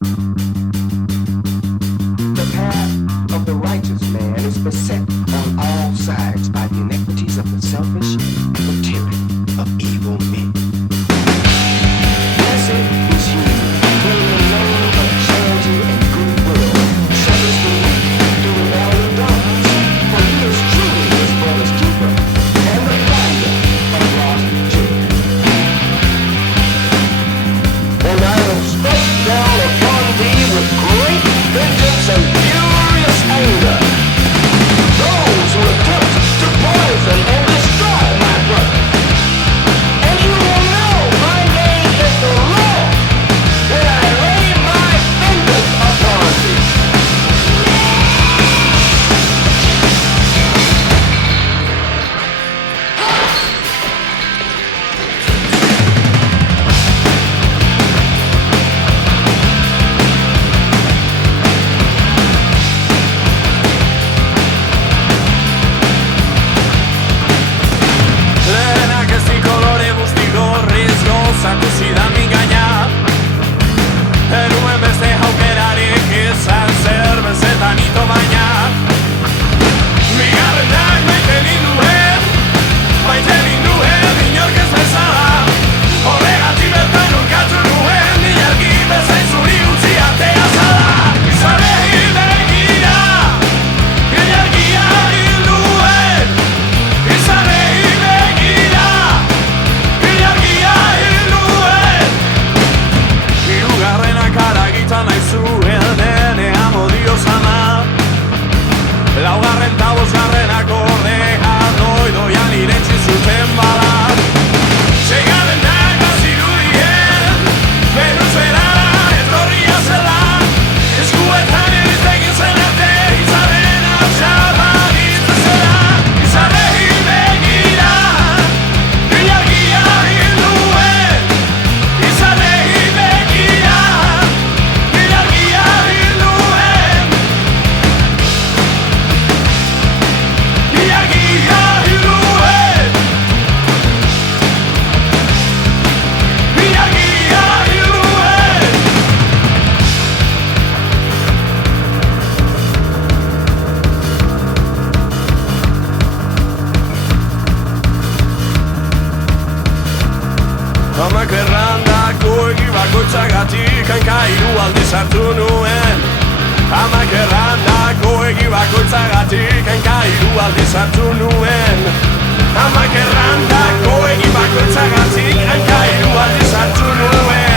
The path of the righteous man is beset on all sides by the iniquities of the selfish and the tyranny of evil men. Blessed is he who in the name of charity and goodwill shutters the weak through the valley of darkness, for he is truly his brother's keeper and the finder of lost children. And I will strike down upon thee with great vengeance and furious anger those who attempt to poison and destroy my brother. And you will know my name is the Lord when I lay my vengeance upon thee. Lehenak ez di kolore guzti gorriz gozatu zidan mingaina. Eruen beste aukerarik izan zer bezetan ito baina. Bigarrenak maite ninduen inork ez bezala. Horregatik bertan urkatu nuen ilargi bezain zuri utzi atea zala. Izarei begira, ilargia hil duen. Izarei begira, ilargia hil duen. Hirugarrenak haragitan nahi zuen ene amo Dios ama. Laugarren ta bosgarrenak ordea doidoian irentzi zuten bala. Seigarrenak bazirudien Venusera etorria zela. Eskuetan eriztegin zen arte izaren atxarra nintzen zela. Izarei begira, ilargia hil duen. Izarei begira, ilargia hil duen. Ilargia hil duen. Ilargia hil duen. Amak errandako egi bakoitzagatik hanka hiru aldiz hartu nuen. Amak errandako egi bakoitzagatik hanka hiru aldiz hartu nuen. Amak errandako egi bakoitzagatik hanka hiru aldiz hartu nuen.